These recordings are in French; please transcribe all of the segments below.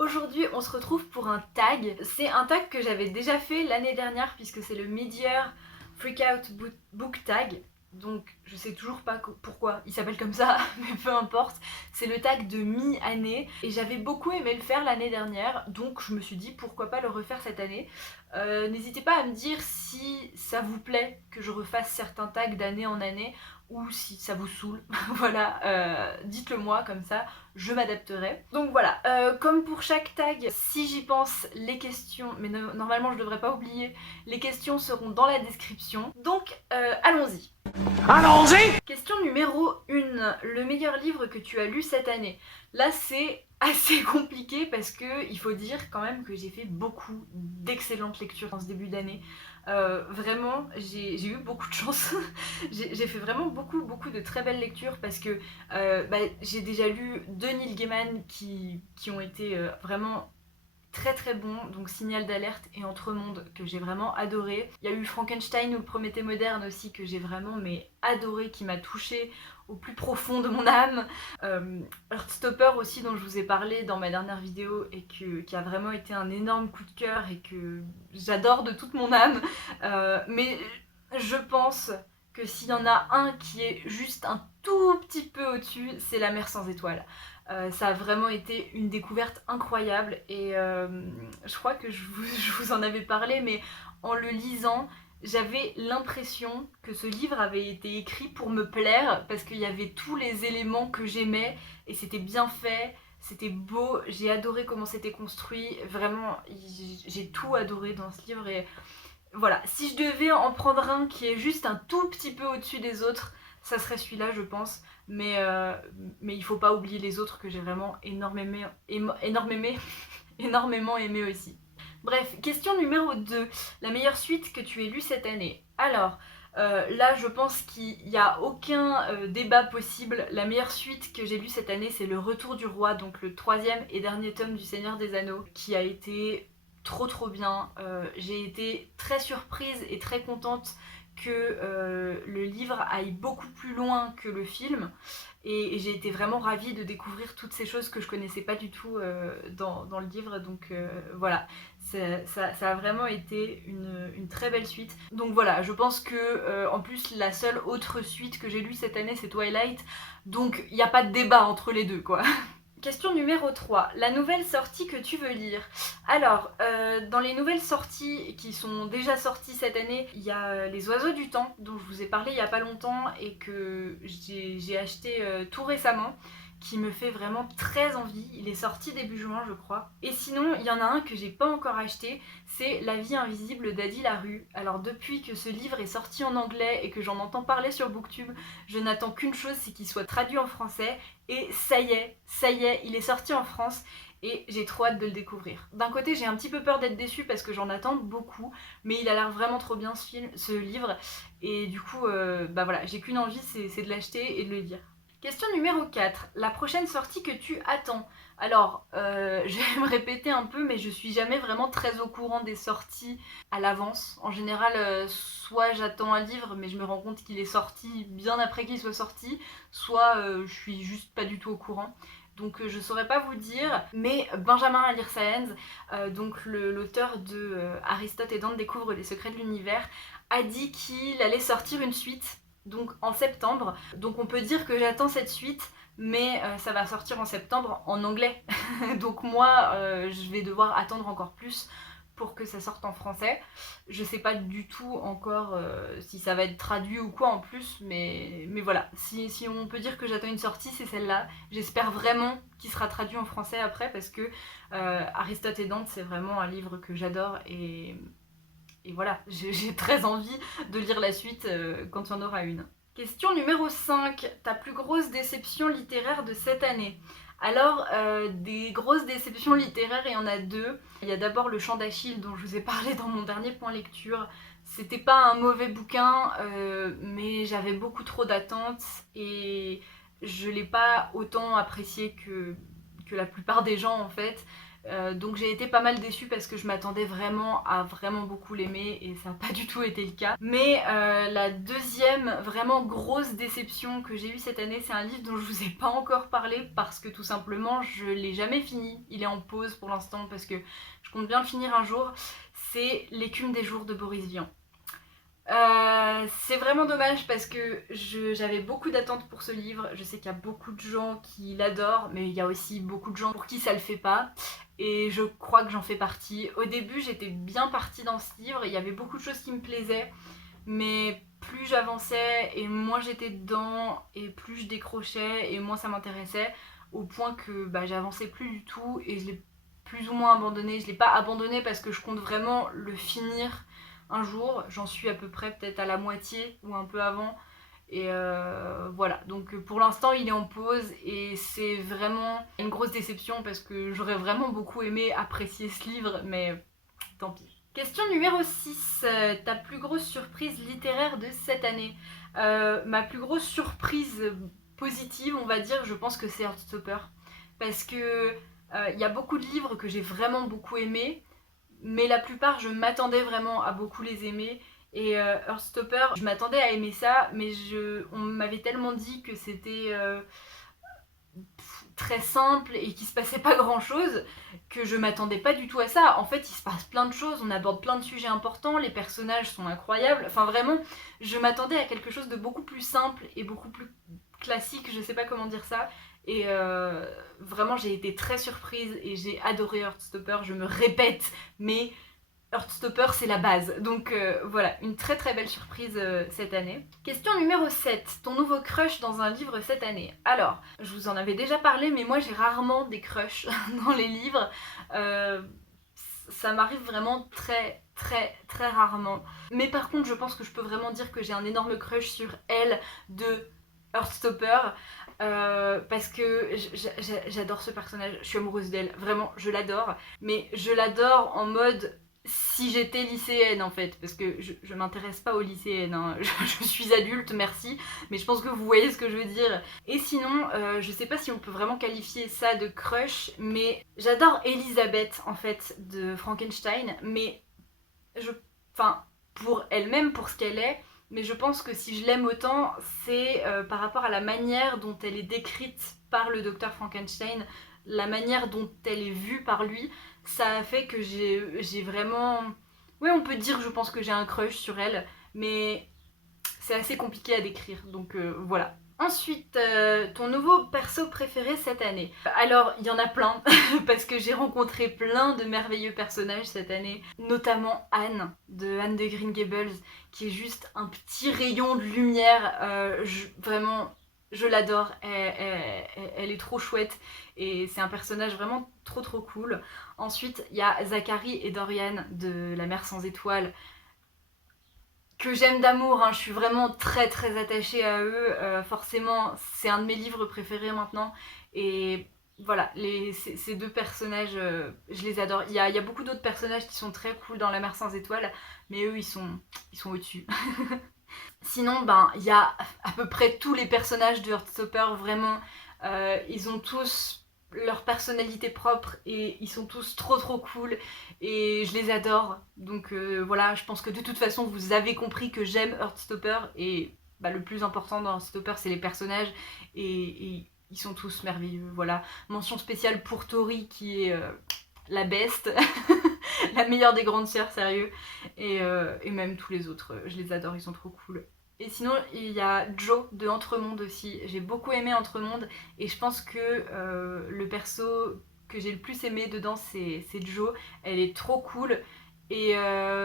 Aujourd'hui, on se retrouve pour un tag. C'est un tag que j'avais déjà fait l'année dernière puisque c'est le Mid-Year Freakout Book Tag. Donc je sais toujours pas pourquoi il s'appelle comme ça, mais peu importe. C'est le tag de mi-année et j'avais beaucoup aimé le faire l'année dernière, donc je me suis dit pourquoi pas le refaire cette année. N'hésitez pas à me dire si ça vous plaît que je refasse certains tags d'année en année ou si ça vous saoule. Voilà, dites-le moi comme ça je m'adapterai. Donc voilà, comme pour chaque tag, si j'y pense, les questions, mais normalement je devrais pas oublier, les questions seront dans la description. Donc allons-y. Allons-y. Question numéro 1, le meilleur livre que tu as lu cette année. Là c'est assez compliqué parce que il faut dire quand même que j'ai fait beaucoup d'excellentes lectures dans ce début d'année. Vraiment, j'ai eu beaucoup de chance. J'ai fait vraiment beaucoup de très belles lectures parce que j'ai déjà lu deux Neil Gaiman qui ont été vraiment très bons, donc Signal d'alerte et Entremonde que j'ai vraiment adoré. Il y a eu Frankenstein ou le Prométhée moderne aussi que j'ai vraiment adoré, qui m'a touchée au plus profond de mon âme. Heartstopper aussi dont je vous ai parlé dans ma dernière vidéo et qui a vraiment été un énorme coup de cœur et que j'adore de toute mon âme. Mais je pense que s'il y en a un qui est juste un tout petit peu au-dessus, c'est La mer sans étoiles. Ça a vraiment été une découverte incroyable et je crois que je vous en avais parlé, mais en le lisant, j'avais l'impression que ce livre avait été écrit pour me plaire parce qu'il y avait tous les éléments que j'aimais et c'était bien fait, c'était beau, j'ai adoré comment c'était construit, vraiment j'ai tout adoré dans ce livre et voilà, si je devais en prendre un qui est juste un tout petit peu au-dessus des autres, ça serait celui-là je pense, mais il faut pas oublier les autres que j'ai vraiment énormément aimé aussi. Bref, question numéro 2, la meilleure suite que tu aies lue cette année. Alors, là je pense qu'il n'y a aucun débat possible, la meilleure suite que j'ai lue cette année c'est Le Retour du Roi, donc le troisième et dernier tome du Seigneur des Anneaux, qui a été trop bien. J'ai été très surprise et très contente que le livre aille beaucoup plus loin que le film et j'ai été vraiment ravie de découvrir toutes ces choses que je connaissais pas du tout dans le livre, donc voilà, ça a vraiment été une très belle suite. Donc voilà, je pense que en plus la seule autre suite que j'ai lue cette année c'est Twilight, donc il n'y a pas de débat entre les deux quoi. Question numéro 3, la nouvelle sortie que tu veux lire. Alors, dans les nouvelles sorties qui sont déjà sorties cette année, il y a Les Oiseaux du Temps, dont je vous ai parlé il n'y a pas longtemps et que j'ai acheté tout récemment, qui me fait vraiment très envie. Il est sorti début juin, je crois. Et sinon, il y en a un que j'ai pas encore acheté, c'est La vie invisible d'Adi Larue. Alors, depuis que ce livre est sorti en anglais et que j'en entends parler sur Booktube, je n'attends qu'une chose, c'est qu'il soit traduit en français. Et ça y est, il est sorti en France et j'ai trop hâte de le découvrir. D'un côté, j'ai un petit peu peur d'être déçue parce que j'en attends beaucoup, mais il a l'air vraiment trop bien ce livre. Et du coup, bah voilà, j'ai qu'une envie, c'est de l'acheter et de le lire. Question numéro 4, la prochaine sortie que tu attends. Alors, je vais me répéter un peu, mais je suis jamais vraiment très au courant des sorties à l'avance. En général, soit j'attends un livre, mais je me rends compte qu'il est sorti bien après qu'il soit sorti, soit je suis juste pas du tout au courant. Donc je saurais pas vous dire, mais Benjamin Alirsaenz, donc l'auteur de Aristote et Dante découvrent les secrets de l'univers, a dit qu'il allait sortir une suite, donc en septembre. Donc on peut dire que j'attends cette suite, mais ça va sortir en septembre en anglais. Donc moi, je vais devoir attendre encore plus pour que ça sorte en français. Je sais pas du tout encore si ça va être traduit ou quoi en plus, mais voilà. Si on peut dire que j'attends une sortie, c'est celle-là. J'espère vraiment qu'il sera traduit en français après parce que Aristote et Dante, c'est vraiment un livre que j'adore et voilà, j'ai très envie de lire la suite quand il y en aura une. Question numéro 5, ta plus grosse déception littéraire de cette année. Alors, des grosses déceptions littéraires, il y en a deux. Il y a d'abord Le Chant d'Achille dont je vous ai parlé dans mon dernier point lecture. C'était pas un mauvais bouquin, mais j'avais beaucoup trop d'attentes et je l'ai pas autant apprécié que la plupart des gens en fait. Donc j'ai été pas mal déçue parce que je m'attendais vraiment à vraiment beaucoup l'aimer et ça n'a pas du tout été le cas. Mais la deuxième vraiment grosse déception que j'ai eue cette année, c'est un livre dont je vous ai pas encore parlé parce que tout simplement je l'ai jamais fini. Il est en pause pour l'instant parce que je compte bien le finir un jour. C'est L'écume des jours de Boris Vian. C'est vraiment dommage parce que j'avais beaucoup d'attentes pour ce livre. Je sais qu'il y a beaucoup de gens qui l'adorent, mais il y a aussi beaucoup de gens pour qui ça le fait pas. Et je crois que j'en fais partie. Au début, j'étais bien partie dans ce livre, il y avait beaucoup de choses qui me plaisaient, mais plus j'avançais et moins j'étais dedans, et plus je décrochais et moins ça m'intéressait, au point que j'avançais plus du tout et je l'ai plus ou moins abandonné. Je l'ai pas abandonné parce que je compte vraiment le finir un jour, j'en suis à peu près peut-être à la moitié ou un peu avant. Et voilà, donc pour l'instant il est en pause et c'est vraiment une grosse déception parce que j'aurais vraiment beaucoup aimé apprécier ce livre, mais tant pis. Question numéro 6, ta plus grosse surprise littéraire de cette année. Ma plus grosse surprise positive, on va dire, je pense que c'est Heartstopper. Parce que il y a beaucoup de livres que j'ai vraiment beaucoup aimés, mais la plupart je m'attendais vraiment à beaucoup les aimer. Et Heartstopper, je m'attendais à aimer ça, mais on m'avait tellement dit que c'était très simple et qu'il se passait pas grand chose que je m'attendais pas du tout à ça. En fait, il se passe plein de choses, on aborde plein de sujets importants, les personnages sont incroyables. Enfin, vraiment, je m'attendais à quelque chose de beaucoup plus simple et beaucoup plus classique, je sais pas comment dire ça. Et vraiment, j'ai été très surprise et j'ai adoré Heartstopper. Je me répète, mais Heartstopper, c'est la base. Donc voilà, une très très belle surprise cette année. Question numéro 7. Ton nouveau crush dans un livre cette année. Alors, je vous en avais déjà parlé, mais moi j'ai rarement des crushs dans les livres. Ça m'arrive vraiment très très très rarement. Mais par contre, je pense que je peux vraiment dire que j'ai un énorme crush sur elle de Heartstopper. Parce que j'adore ce personnage, je suis amoureuse d'elle, vraiment je l'adore, mais je l'adore en mode si j'étais lycéenne en fait, parce que je m'intéresse pas aux lycéennes, hein. Je suis adulte, merci, mais je pense que vous voyez ce que je veux dire. Et sinon, je sais pas si on peut vraiment qualifier ça de crush, mais j'adore Elisabeth en fait de Frankenstein, mais enfin, pour elle-même, pour ce qu'elle est, mais je pense que si je l'aime autant, c'est par rapport à la manière dont elle est décrite par le docteur Frankenstein, la manière dont elle est vue par lui, ça a fait que j'ai vraiment... Oui, on peut dire, je pense que j'ai un crush sur elle, mais c'est assez compliqué à décrire, donc voilà. Ensuite, ton nouveau perso préféré cette année. Alors, il y en a plein, parce que j'ai rencontré plein de merveilleux personnages cette année, notamment Anne, de Anne de Green Gables, qui est juste un petit rayon de lumière. Vraiment, je l'adore, elle est trop chouette, et c'est un personnage vraiment trop trop cool. Ensuite, il y a Zachary et Dorian de La Mer sans étoiles, que j'aime d'amour, hein. Je suis vraiment très très attachée à eux, forcément c'est un de mes livres préférés maintenant, et voilà, ces deux personnages, je les adore. Il y a beaucoup d'autres personnages qui sont très cool dans La Mer sans étoiles, mais eux ils sont au-dessus. Sinon, il y a à peu près tous les personnages de Heartstopper, vraiment, ils ont tous leur personnalité propre et ils sont tous trop trop cool et je les adore. Donc voilà, je pense que de toute façon vous avez compris que j'aime Heartstopper et le plus important dans Heartstopper c'est les personnages et ils sont tous merveilleux. Voilà, mention spéciale pour Tori qui est la best, la meilleure des grandes sœurs, sérieux, et même tous les autres, je les adore, ils sont trop cool. Et sinon, il y a Jo de Entremonde aussi. J'ai beaucoup aimé Entremonde et je pense que le perso que j'ai le plus aimé dedans, c'est Jo. Elle est trop cool et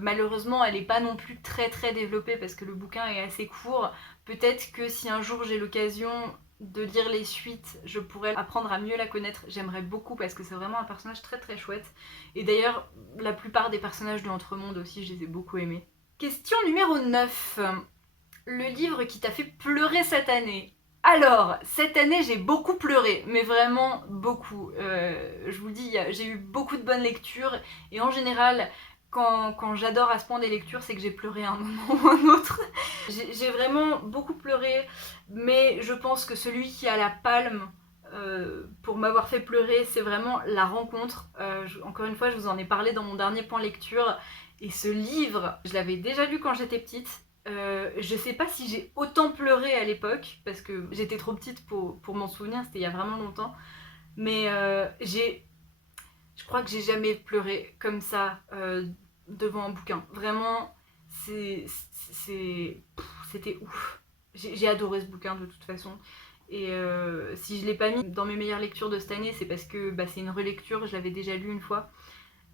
malheureusement, elle n'est pas non plus très très développée parce que le bouquin est assez court. Peut-être que si un jour j'ai l'occasion de lire les suites, je pourrais apprendre à mieux la connaître. J'aimerais beaucoup parce que c'est vraiment un personnage très très chouette. Et d'ailleurs, la plupart des personnages de Entremonde aussi, je les ai beaucoup aimés. Question numéro 9. Le livre qui t'a fait pleurer cette année. Alors, cette année j'ai beaucoup pleuré, mais vraiment beaucoup. Je vous le dis, j'ai eu beaucoup de bonnes lectures, et en général, quand j'adore à ce point des lectures, c'est que j'ai pleuré à un moment ou un autre. J'ai vraiment beaucoup pleuré, mais je pense que celui qui a la palme pour m'avoir fait pleurer, c'est vraiment La Rencontre. Encore une fois, je vous en ai parlé dans mon dernier point lecture. Et ce livre, je l'avais déjà lu quand j'étais petite. Je sais pas si j'ai autant pleuré à l'époque, parce que j'étais trop petite pour m'en souvenir, c'était il y a vraiment longtemps. Mais je crois que j'ai jamais pleuré comme ça devant un bouquin. Vraiment, c'était ouf. J'ai adoré ce bouquin de toute façon. Et si je l'ai pas mis dans mes meilleures lectures de cette année, c'est parce que c'est une relecture, je l'avais déjà lu une fois.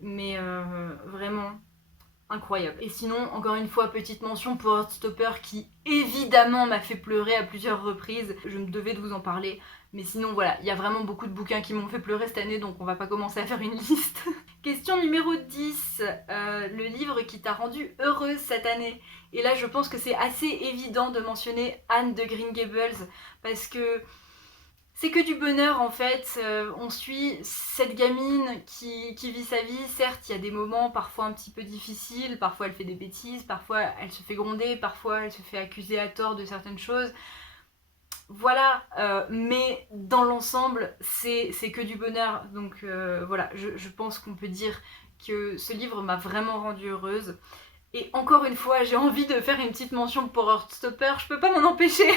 Mais vraiment incroyable. Et sinon, encore une fois, petite mention pour Heartstopper qui évidemment m'a fait pleurer à plusieurs reprises. Je me devais de vous en parler. Mais sinon voilà, il y a vraiment beaucoup de bouquins qui m'ont fait pleurer cette année, donc on va pas commencer à faire une liste. Question numéro 10, le livre qui t'a rendue heureuse cette année. Et là je pense que c'est assez évident de mentionner Anne de Green Gables, parce que c'est que du bonheur en fait. On suit cette gamine qui vit sa vie. Certes, il y a des moments parfois un petit peu difficiles, parfois elle fait des bêtises, parfois elle se fait gronder, parfois elle se fait accuser à tort de certaines choses. Voilà, mais dans l'ensemble, c'est que du bonheur. Donc voilà, je pense qu'on peut dire que ce livre m'a vraiment rendue heureuse. Et encore une fois, j'ai envie de faire une petite mention pour Heartstopper, je peux pas m'en empêcher.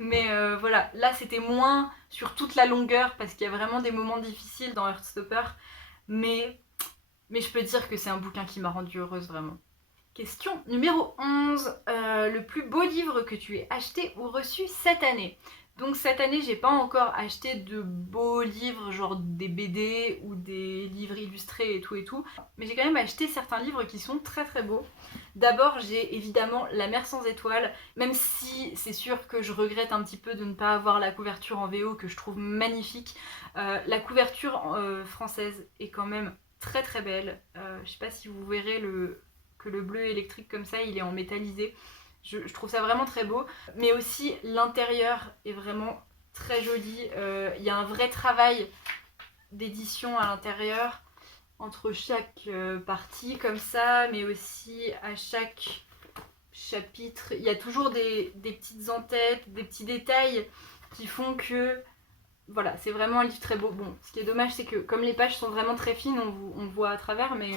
Mais voilà, là c'était moins sur toute la longueur, parce qu'il y a vraiment des moments difficiles dans Heartstopper. Mais je peux dire que c'est un bouquin qui m'a rendue heureuse vraiment. Question numéro 11, le plus beau livre que tu aies acheté ou reçu cette année. Donc cette année, j'ai pas encore acheté de beaux livres, genre des BD ou des livres illustrés et tout. Mais j'ai quand même acheté certains livres qui sont très très beaux. D'abord, j'ai évidemment La Mer sans étoiles, même si c'est sûr que je regrette un petit peu de ne pas avoir la couverture en VO que je trouve magnifique. La couverture française est quand même très très belle. Je sais pas si vous verrez que le bleu électrique comme ça, il est en métallisé. Je trouve ça vraiment très beau. Mais aussi, l'intérieur est vraiment très joli. Il y a un vrai travail d'édition à l'intérieur, entre chaque partie comme ça, mais aussi à chaque chapitre. Il y a toujours des petites en-têtes, des petits détails qui font que... Voilà, c'est vraiment un livre très beau. Bon, ce qui est dommage, c'est que comme les pages sont vraiment très fines, on voit à travers, mais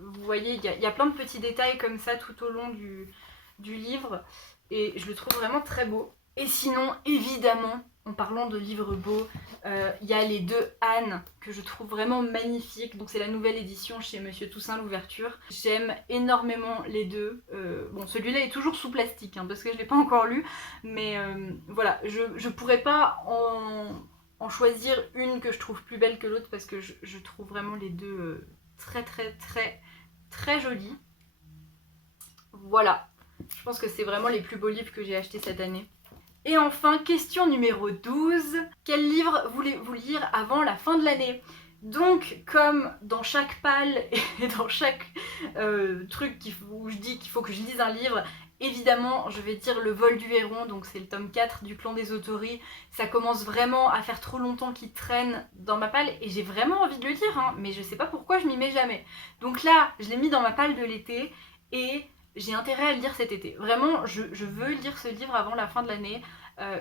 vous voyez, il y a plein de petits détails comme ça tout au long du livre, et je le trouve vraiment très beau. Et sinon, évidemment, en parlant de livres beaux, il y a les deux Anne, que je trouve vraiment magnifiques. Donc c'est la nouvelle édition chez Monsieur Toussaint l'ouverture. J'aime énormément les deux. Bon, celui-là est toujours sous plastique, hein, parce que je ne l'ai pas encore lu, mais voilà, je pourrais pas en choisir une que je trouve plus belle que l'autre, parce que je trouve vraiment les deux très très très très jolies. Voilà, je pense que c'est vraiment les plus beaux livres que j'ai achetés cette année. Et enfin, question numéro 12. Quel livre voulez-vous lire avant la fin de l'année ? Donc, comme dans chaque palle et dans chaque truc où je dis qu'il faut que je lise un livre, évidemment, je vais dire Le Vol du Héron, donc c'est le tome 4 du Clan des Autori. Ça commence vraiment à faire trop longtemps qu'il traîne dans ma palle, et j'ai vraiment envie de le lire, hein, mais je sais pas pourquoi je m'y mets jamais. Donc là, je l'ai mis dans ma palle de l'été, et j'ai intérêt à le lire cet été. Vraiment, je veux lire ce livre avant la fin de l'année.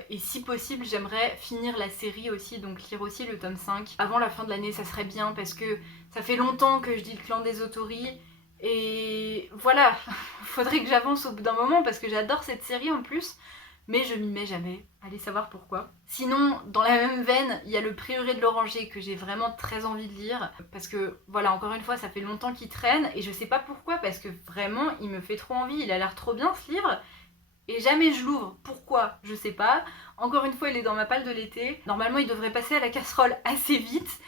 Et si possible, j'aimerais finir la série aussi, donc lire aussi le tome 5. Avant la fin de l'année, ça serait bien, parce que ça fait longtemps que je dis le Clan des Autori. Et voilà, faudrait que j'avance au bout d'un moment, parce que j'adore cette série en plus. Mais je m'y mets jamais, allez savoir pourquoi. Sinon, dans la même veine, il y a Le Prieuré de l'Oranger que j'ai vraiment très envie de lire. Parce que, voilà, encore une fois, ça fait longtemps qu'il traîne, et je sais pas pourquoi, parce que vraiment, il me fait trop envie, il a l'air trop bien ce livre. Et jamais je l'ouvre. Pourquoi ? Je sais pas. Encore une fois, il est dans ma palle de l'été. Normalement, il devrait passer à la casserole assez vite.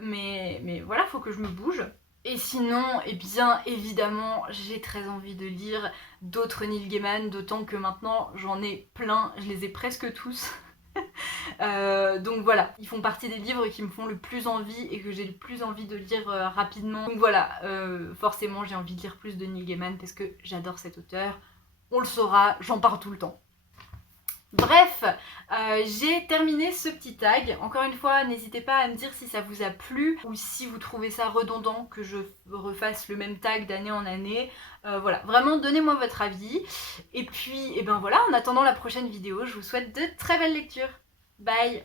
Mais voilà, faut que je me bouge. Et sinon, eh bien, évidemment, j'ai très envie de lire d'autres Neil Gaiman, d'autant que maintenant, j'en ai plein. Je les ai presque tous. Donc voilà, ils font partie des livres qui me font le plus envie et que j'ai le plus envie de lire rapidement. Donc voilà, forcément, j'ai envie de lire plus de Neil Gaiman parce que j'adore cet auteur. On le saura, j'en parle tout le temps. Bref, j'ai terminé ce petit tag. Encore une fois, n'hésitez pas à me dire si ça vous a plu ou si vous trouvez ça redondant que je refasse le même tag d'année en année. Voilà, vraiment donnez-moi votre avis. Et puis, et ben voilà, en attendant la prochaine vidéo, je vous souhaite de très belles lectures. Bye!